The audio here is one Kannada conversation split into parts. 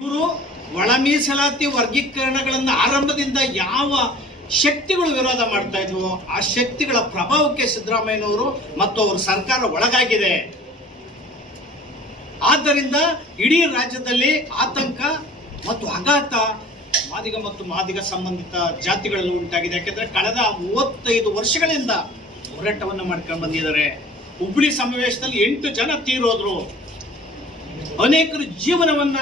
ಇವರು ಒಳ ಮೀಸಲಾತಿ ವರ್ಗೀಕರಣಗಳನ್ನು ಆರಂಭದಿಂದ ಯಾವ ಶಕ್ತಿಗಳು ವಿರೋಧ ಮಾಡ್ತಾ ಇದ್ವು ಆ ಶಕ್ತಿಗಳ ಪ್ರಭಾವಕ್ಕೆ ಸಿದ್ದರಾಮಯ್ಯನವರು ಮತ್ತು ಅವರ ಸರ್ಕಾರ ಒಳಗಾಗಿದೆ. ಆದ್ದರಿಂದ ಇಡೀ ರಾಜ್ಯದಲ್ಲಿ ಆತಂಕ ಮತ್ತು ಆಘಾತ ಮಾದಿಗ ಮತ್ತು ಮಾದಿಗ ಸಂಬಂಧಿತ ಜಾತಿಗಳಲ್ಲಿ ಉಂಟಾಗಿದೆ. ಯಾಕೆಂದ್ರೆ ಕಳೆದ 35 ವರ್ಷಗಳಿಂದ ಹೋರಾಟವನ್ನು ಮಾಡ್ಕೊಂಡು ಬಂದಿದ್ದಾರೆ. ಹುಬ್ಬಳ್ಳಿ ಸಮಾವೇಶದಲ್ಲಿ 8 ಜನ ತೀರೋದ್ರು. ಅನೇಕರು ಜೀವನವನ್ನ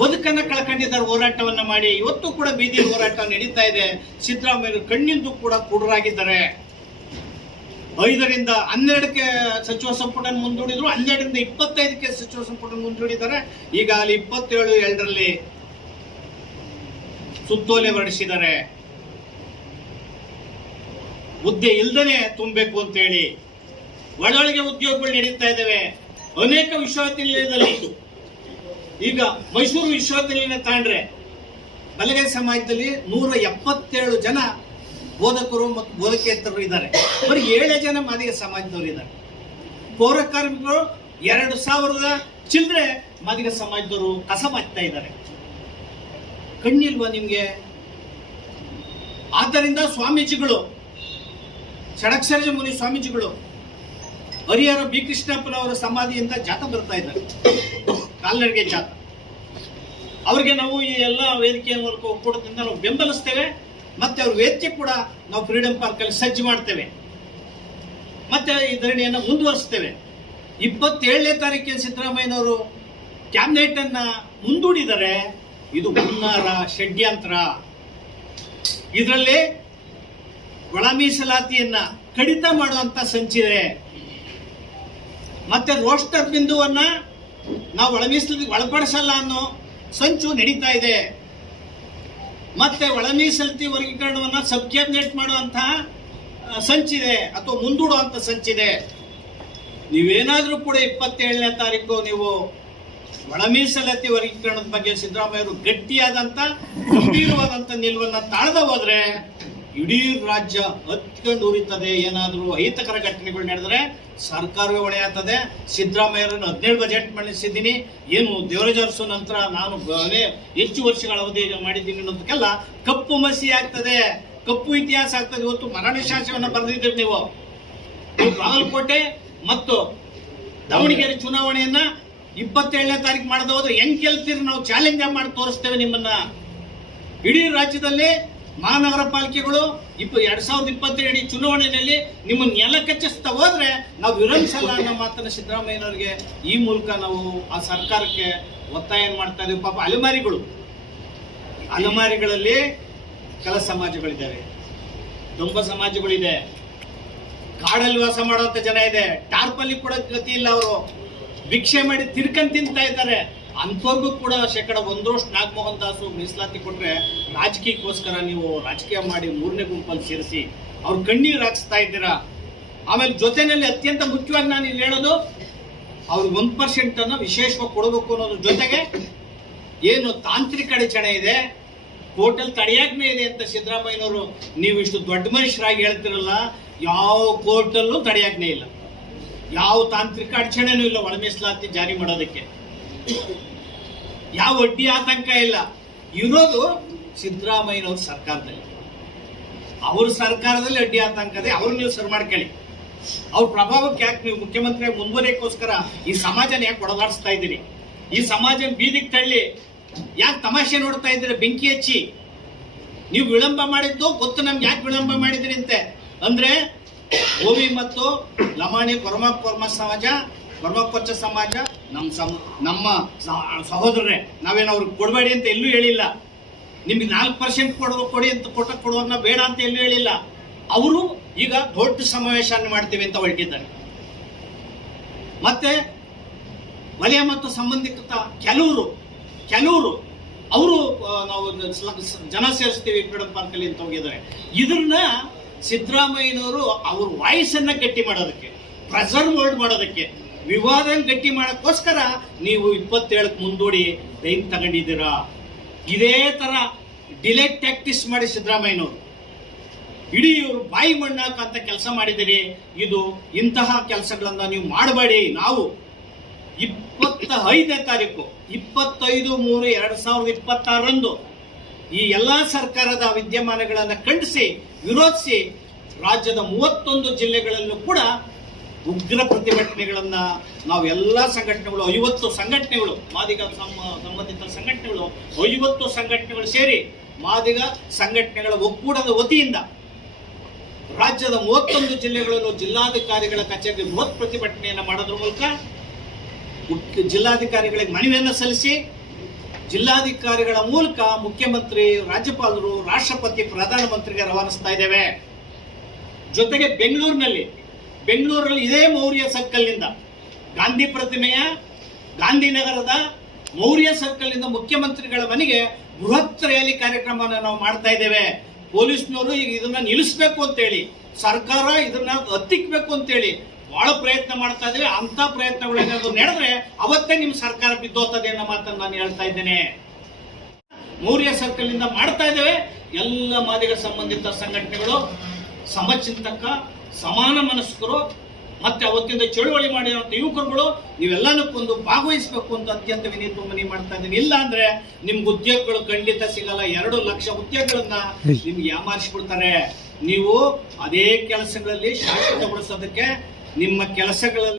ಬದುಕನ್ನ ಕಳ್ಕೊಂಡಿದ್ದಾರೆ ಹೋರಾಟವನ್ನ ಮಾಡಿ. ಇವತ್ತು ಕೂಡ ಬೀದಿ ಹೋರಾಟ ನಡೀತಾ ಇದೆ. ಸಿದ್ದರಾಮಯ್ಯ ಕಣ್ಣಿಂದು ಕೂಡ ಕುರುಡರಾಗಿದ್ದಾರೆ. 5ರಿಂದ 12ಕ್ಕೆ ಸಚಿವ ಸಂಪುಟ ಮುಂದೂಡಿದ್ರು, 12ರಿಂದ 25ಕ್ಕೆ ಸಚಿವ ಸಂಪುಟ ಮುಂದೂಡಿದ್ದಾರೆ. ಈಗ ಅಲ್ಲಿ 27 ಸುತ್ತೋಲೆ ಹೊರಡಿಸಿದ್ದಾರೆ. ಹುದ್ದೆ ಇಲ್ದನೆ ತುಂಬಬೇಕು ಅಂತ ಹೇಳಿ ಒಳೊಳಗೆ ಉದ್ಯೋಗಗಳು ನಡೀತಾ ಇದ್ದಾವೆ. ಅನೇಕ ವಿಶ್ವವಿದ್ಯಾನಿಲಯದಲ್ಲಿ ಈಗ ಮೈಸೂರು ವಿಶ್ವವಿದ್ಯಾನಿಲಯ ತಾಂಡ್ರೆ ಬಲಗೈ ಸಮಾಜದಲ್ಲಿ 177 ಜನ ಬೋಧಕರು ಮತ್ತು ಬೋಧಕೇತರರು ಇದ್ದಾರೆ. ಬರೀ 7 ಜನ ಮಾದಿಗ ಸಮಾಜದವರು ಇದ್ದಾರೆ. ಪೌರ ಕಾರ್ಮಿಕರು 2000 ಚಿಲ್ಲರೆ ಮಾದಿಗ ಸಮಾಜದವರು ಕಸಬಾಗ್ತಾ ಇದ್ದಾರೆ. ಕಣ್ಣಿಲ್ವಾ ನಿಮ್ಗೆ? ಆದ್ದರಿಂದ ಸ್ವಾಮೀಜಿಗಳು, ಷಡಕ್ಷರ ಮುನಿ ಸ್ವಾಮೀಜಿಗಳು ಹರಿಹರ ಬಿ ಕೃಷ್ಣಪ್ಪನವರ ಸಮಾಧಿಯಿಂದ ಜಾಥಾ ಬರ್ತಾ ಇದ್ದಾರೆ, ಕಾಲ್ನಡಿಗೆ ಜಾಥಾ. ಅವ್ರಿಗೆ ನಾವು ಈ ಎಲ್ಲ ವೇದಿಕೆ ಮೂಲಕ ಒಕ್ಕೂಟದಿಂದ ನಾವು ಬೆಂಬಲಿಸ್ತೇವೆ. ಮತ್ತೆ ಅವ್ರ ವೇದಿಕೆ ಕೂಡ ನಾವು ಫ್ರೀಡಂ ಪಾರ್ಕ್ ಅಲ್ಲಿ ಸಜ್ಜು ಮಾಡ್ತೇವೆ. ಮತ್ತೆ ಈ ಧರಣಿಯನ್ನು ಮುಂದುವರಿಸ್ತೇವೆ. 27ನೇ ತಾರೀಕಿನ ಸಿದ್ದರಾಮಯ್ಯನವರು ಕ್ಯಾಬಿನೆಟ್ ಅನ್ನ ಮುಂದೂಡಿದರೆ ಇದು ಹುನ್ನಾರ, ಷಡ್ಯಂತ್ರ. ಇದರಲ್ಲಿ ಒಳ ಮೀಸಲಾತಿಯನ್ನ ಕಡಿತ ಮಾಡುವಂತ ಸಂಚಿದೆ. ಮತ್ತೆ ರೋಸ್ಟರ್ ಬಿಂದುವನ್ನ ನಾವು ಒಳ ಮೀಸಲಾತಿ ಒಳಪಡಿಸಲ್ಲ ಅನ್ನೋ ಸಂಚು ನಡೀತಾ ಇದೆ. ಮತ್ತೆ ಒಳ ಮೀಸಲಾತಿ ವರ್ಗೀಕರಣವನ್ನ ಸಬ್ ಕ್ಯಾಬಿನೆಟ್ ಮಾಡುವಂತಹ ಸಂಚಿದೆ ಅಥವಾ ಮುಂದೂಡುವಂತ ಸಂಚಿದೆ. ನೀವೇನಾದ್ರೂ ಕೂಡ 27ನೇ ತಾರೀಕು ನೀವು ಒಳ ಮೀಸಲಾತಿ ವರ್ಗೀಕರಣದ ಬಗ್ಗೆ ಸಿದ್ದರಾಮಯ್ಯರು ಗಂಭೀರವಾದಂತ ನಿಲುವನ್ನ ತಾಳದ ಹೋದ್ರೆ ಇಡೀ ರಾಜ್ಯ ಹತ್ಕೊಂಡು ಉರಿತದೆ. ಏನಾದ್ರೂ ಅಹಿತಕರ ಘಟನೆಗಳು ನಡೆದ್ರೆ ಸರ್ಕಾರವೇ ಹೊಣೆಯಾಗ್ತದೆ. ಸಿದ್ದರಾಮಯ್ಯರನ್ನು 17 ಬಜೆಟ್ ಮಂಡಿಸಿದ್ದೀನಿ, ಏನು ದೇವರಾಜ ಅರಸು ನಂತರ ನಾನು ಹೆಚ್ಚು ವರ್ಷಗಳ ಅವಧಿ ಮಾಡಿದ್ದೀನಿ ಅನ್ನೋದಕ್ಕೆಲ್ಲ ಕಪ್ಪು ಮಸಿ ಆಗ್ತದೆ, ಕಪ್ಪು ಇತಿಹಾಸ ಆಗ್ತದೆ. ಇವತ್ತು ಮರಣ ಶಾಸನವನ್ನ ಬರೆದಿದ್ದೀರಿ ನೀವು. ಬಾಗಲಕೋಟೆ ಮತ್ತು ದಾವಣಗೆರೆ ಚುನಾವಣೆಯನ್ನ 27ನೇ ತಾರೀಕು ಮಾಡದ ಹೋದ್ರೆ ಹೆಂಗ್ ಗೆಲ್ತೀರಿ? ನಾವು ಚಾಲೆಂಜ್ ಮಾಡಿ ತೋರಿಸ್ತೇವೆ ನಿಮ್ಮನ್ನ. ಇಡೀ ರಾಜ್ಯದಲ್ಲಿ ಮಹಾನಗರ ಪಾಲಿಕೆಗಳು 2022 ಚುನಾವಣೆಯಲ್ಲಿ ನಿಮ್ಮನ್ನ ನೆಲ ಕಚ್ಚಿಸ್ತಾ ಹೋದ್ರೆ ನಾವು ವಿರೋಧಿಸಲ್ಲ ಅನ್ನೋ ಮಾತನ್ನ ಸಿದ್ದರಾಮಯ್ಯನವರಿಗೆ ಈ ಮೂಲಕ ನಾವು ಆ ಸರ್ಕಾರಕ್ಕೆ ಒತ್ತಾಯ ಮಾಡ್ತಾ ಇದ್ದೀವಿ. ಪಾಪ ಅಲೆಮಾರಿಗಳಲ್ಲಿ ಕೆಲ ಸಮಾಜಗಳಿದ್ದಾವೆ, ದೊಂಬ ಸಮಾಜಗಳಿದೆ, ಕಾಡಲ್ಲಿ ವಾಸ ಮಾಡುವಂತ ಜನ ಇದೆ. ಟಾರ್ಪಲ್ಲಿ ಕೂಡ ಗತಿ ಇಲ್ಲ, ಅವರು ಭಿಕ್ಷೆ ಮಾಡಿ ತಿರ್ಕಂಡ್ ತಿಂತಾ ಇದ್ದಾರೆ. ಅಂಥವ್ರಿಗೂ ಕೂಡ 1% ನಾಗಮೋಹನ್ ದಾಸು ಮೀಸಲಾತಿ ಕೊಟ್ರೆ ರಾಜಕೀಯಕ್ಕೋಸ್ಕರ ನೀವು ರಾಜಕೀಯ ಮಾಡಿ 3ನೇ ಗುಂಪಲ್ಲಿ ಸೇರಿಸಿ ಅವ್ರ ಕಣ್ಣೀರು ಹಾಕ್ಸ್ತಾ ಇದ್ದೀರಾ. ಆಮೇಲೆ ಜೊತೆನಲ್ಲಿ ಅತ್ಯಂತ ಮುಖ್ಯವಾಗಿ ನಾನು ಇಲ್ಲಿ ಹೇಳೋದು, ಅವ್ರಿಗೆ 1% ಅನ್ನು ವಿಶೇಷವಾಗಿ ಕೊಡಬೇಕು ಅನ್ನೋದ್ರ ಜೊತೆಗೆ ಏನು ತಾಂತ್ರಿಕ ಅಡಚಣೆ ಇದೆ, ಕೋರ್ಟಲ್ಲಿ ತಡೆಯಾಜ್ಞೆ ಇದೆ ಅಂತ ಸಿದ್ದರಾಮಯ್ಯನವರು ನೀವು ಇಷ್ಟು ದೊಡ್ಡ ಮನುಷ್ಯರಾಗಿ ಹೇಳ್ತಿರಲ್ಲ, ಯಾವ ಕೋರ್ಟಲ್ಲೂ ತಡೆಯಾಜ್ಞೆ ಇಲ್ಲ, ಯಾವ ತಾಂತ್ರಿಕ ಅಡಚಣೆನೂ ಇಲ್ಲ ಒಳ ಮೀಸಲಾತಿ ಜಾರಿ ಮಾಡೋದಕ್ಕೆ. ಯಾವ ಅಡ್ಡಿ ಆತಂಕ ಇಲ್ಲ. ಇರೋದು ಸಿದ್ದರಾಮಯ್ಯನವ್ರ ಸರ್ಕಾರದಲ್ಲಿ. ಅವ್ರ ಸರ್ಕಾರದಲ್ಲಿ ಅಡ್ಡಿ ಆತಂಕ ಇದೆ. ಅವ್ರು ನೀವು ಸರಿ ಮಾಡ್ಕೊಳ್ಳಿ. ಅವ್ರ ಪ್ರಭಾವಕ್ಕೆ ಯಾಕೆ ನೀವು ಮುಖ್ಯಮಂತ್ರಿ ಮುಂದುವರಿಯಕ್ಕೋಸ್ಕರ ಈ ಸಮಾಜನ ಯಾಕೆ ಹೊಡೆದಾಡಿಸ್ತಾ ಇದ್ದೀರಿ? ಈ ಸಮಾಜ ಬೀದಿಗೆ ತಳ್ಳಿ ಯಾಕೆ ತಮಾಷೆ ನೋಡ್ತಾ ಇದ್ದೀರಿ? ಬೆಂಕಿ ಹಚ್ಚಿ ನೀವು ವಿಳಂಬ ಮಾಡಿದ್ದು ಗೊತ್ತು ನಮ್ಗೆ, ಯಾಕೆ ವಿಳಂಬ ಮಾಡಿದ್ರಿ ಅಂತೆ ಅಂದ್ರೆ ಓವಿ ಮತ್ತು ಲಮಾಣಿ ಕೊರ್ಮಕ್ಕೊಚ್ಚ ಸಮಾಜ ನಮ್ಮ ಸಹೋದರರೇ. ನಾವೇನು ಅವ್ರಿಗೆ ಕೊಡಬೇಡಿ ಅಂತ ಎಲ್ಲೂ ಹೇಳಿಲ್ಲ. ನಿಮ್ಗೆ 4% ಕೊಡಿ ಅಂತ ಕೊಡುವನ್ನ ಬೇಡ ಅಂತ ಎಲ್ಲೂ ಹೇಳಿಲ್ಲ. ಅವರು ಈಗ ದೊಡ್ಡ ಸಮಾವೇಶ ಮಾಡ್ತೀವಿ ಅಂತ ಹೊರಟಿದ್ದಾರೆ. ಮತ್ತೆ ವಲಯ ಮತ್ತು ಸಂಬಂಧಿತ ಕೆಲವರು ಅವರು ನಾವು ಜನ ಸೇರಿಸ್ತೀವಿ ಫ್ರೀಡಂ ಪಾರ್ಕ್ ಅಲ್ಲಿ ಅಂತ ಹೋಗಿದ್ದಾರೆ. ಇದನ್ನ ಸಿದ್ದರಾಮಯ್ಯನವರು ಅವ್ರ ವಾಯ್ಸ್ ಅನ್ನ ಗಟ್ಟಿ ಮಾಡೋದಕ್ಕೆ, ಪ್ರೆಸರ್ ವರ್ಡ್ ಮಾಡೋದಕ್ಕೆ, ವಿವಾದ ಗಟ್ಟಿ ಮಾಡೋಕ್ಕೋಸ್ಕರ ನೀವು 27ಕ್ಕೆ ಮುಂದೂಡಿ ಟೈಮ್ ತಗೊಂಡಿದ್ದೀರಾ. ಇದೇ ತರ ಡಿಲೇ ಟ್ಯಾಕ್ಟಿಸ್ ಮಾಡಿ ಸಿದ್ದರಾಮಯ್ಯನವರು ಇಡೀ ಇವರು ಬಾಯಿ ಮಣ್ಣಾಕಂತ ಕೆಲಸ ಮಾಡಿದಿರಿ. ಇದು ಇಂತಹ ಕೆಲಸಗಳನ್ನ ನೀವು ಮಾಡಬೇಡಿ. ನಾವು 25ನೇ ತಾರೀಕು 25/3/2026 ಈ ಎಲ್ಲಾ ಸರ್ಕಾರದ ವಿದ್ಯಮಾನಗಳನ್ನು ಖಂಡಿಸಿ ವಿರೋಧಿಸಿ ರಾಜ್ಯದ 31 ಜಿಲ್ಲೆಗಳಲ್ಲೂ ಕೂಡ ಉಗ್ರ ಪ್ರತಿಭಟನೆಗಳನ್ನ ನಾವು ಎಲ್ಲಾ ಸಂಘಟನೆಗಳು 50 ಸಂಘಟನೆಗಳು ಮಾದಿಗ ಸಂಬಂಧಿತ ಸಂಘಟನೆಗಳು 50 ಸಂಘಟನೆಗಳು ಸೇರಿ ಮಾದಿಗ ಸಂಘಟನೆಗಳ ಒಕ್ಕೂಟದ ವತಿಯಿಂದ ರಾಜ್ಯದ 31 ಜಿಲ್ಲೆಗಳಲ್ಲೂ ಜಿಲ್ಲಾಧಿಕಾರಿಗಳ ಕಚೇರಿ ಬೃಹತ್ ಪ್ರತಿಭಟನೆಯನ್ನು ಮಾಡೋದ್ರ ಮೂಲಕ ಜಿಲ್ಲಾಧಿಕಾರಿಗಳಿಗೆ ಮನವಿಯನ್ನು ಸಲ್ಲಿಸಿ ಜಿಲ್ಲಾಧಿಕಾರಿಗಳ ಮೂಲಕ ಮುಖ್ಯಮಂತ್ರಿ, ರಾಜ್ಯಪಾಲರು, ರಾಷ್ಟ್ರಪತಿ, ಪ್ರಧಾನಮಂತ್ರಿಗೆ ರವಾನಿಸ್ತಾ ಇದ್ದೇವೆ. ಜೊತೆಗೆ ಬೆಂಗಳೂರಿನಲ್ಲಿ ಇದೇ ಮೌರ್ಯ ಸರ್ಕಲ್ನಿಂದ ಗಾಂಧಿ ಪ್ರತಿಮೆಯ ಗಾಂಧಿನಗರದ ಮೌರ್ಯ ಸರ್ಕಲ್ನಿಂದ ಮುಖ್ಯಮಂತ್ರಿಗಳ ಮನೆಗೆ ಬೃಹತ್ ರ್ಯಾಲಿ ಕಾರ್ಯಕ್ರಮವನ್ನು ನಾವು ಮಾಡ್ತಾ ಇದ್ದೇವೆ. ಪೊಲೀಸ್ನವರು ಈಗ ಇದನ್ನ ನಿಲ್ಲಿಸಬೇಕು ಅಂತೇಳಿ, ಸರ್ಕಾರ ಇದನ್ನ ಹತ್ತಿಕ್ಬೇಕು ಅಂತೇಳಿ ಬಹಳ ಪ್ರಯತ್ನ ಮಾಡ್ತಾ ಇದ್ದೇವೆ. ಅಂತ ಪ್ರಯತ್ನಗಳು ಏನಾದ್ರು ನಡೆದ್ರೆ ಅವತ್ತೇ ನಿಮ್ಮ ಸರ್ಕಾರ ಬಿದ್ದೋಗ್ತದೆ ಅನ್ನೋ ಮಾತನ್ನು ನಾನು ಹೇಳ್ತಾ ಇದ್ದೇನೆ. ಮೌರ್ಯ ಸರ್ಕಲ್ ನಿಂದ ಮಾಡ್ತಾ ಇದ್ದೇವೆ. ಎಲ್ಲ ಮಾದಿಗ ಸಂಬಂಧಿತ ಸಂಘಟನೆಗಳು, ಸಮಚಿಂತಕ, ಸಮಾನ ಮನಸ್ಕರು ಮತ್ತೆ ಅವತ್ತಿಂದ ಚಳುವಳಿ ಮಾಡಿರುವಂತ ಯುವಕರುಗಳು ನೀವೆಲ್ಲನಕ್ಕೊಂದು ಭಾಗವಹಿಸಬೇಕು ಅಂತ ಅತ್ಯಂತ ವಿನೀತ ಮನವಿ ಮಾಡ್ತಾ ಇದ್ದೀನಿ. ಇಲ್ಲ ಅಂದ್ರೆ ನಿಮ್ಗೆ ಉದ್ಯೋಗಗಳು ಖಂಡಿತ ಸಿಗಲ್ಲ. 2 ಲಕ್ಷ ಉದ್ಯೋಗಗಳನ್ನ ನಿಮ್ಗೆ ಯಾಮಾರಿಸ್ಬಿಡ್ತಾರೆ. ನೀವು ಅದೇ ಕೆಲಸಗಳಲ್ಲಿ ಶಾಶ್ವತಗೊಳಿಸೋದಕ್ಕೆ ನಿಮ್ಮ ಕೆಲಸಗಳಲ್ಲಿ